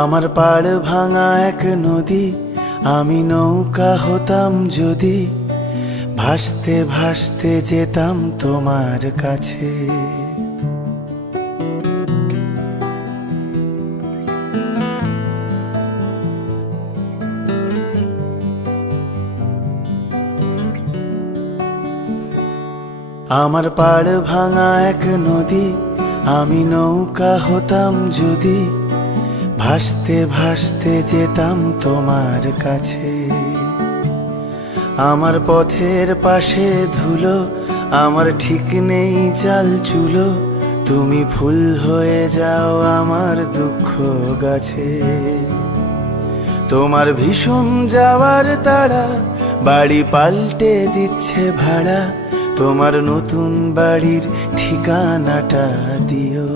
আমার পাড় ভাঙা এক নদী, আমি নৌকা হতাম যদি, ভাসতে ভাসতে যেতাম তোমার কাছে। আমার পাড় ভাঙা এক নদী, আমি নৌকা হতাম যদি, ভাসতে ভাসতে যেতাম তোমার কাছে। আমার পথের পাশে ধুলো, আমার ঠিক নেই চাল চুলো, তুমি ফুল হয়ে যাও আমার দুঃখ গাছে। তোমার ভীষণ যাওয়ার তাড়া, বাড়ি পাল্টে দিচ্ছে ভাড়া, তোমার নতুন বাড়ির ঠিকানাটা দিও।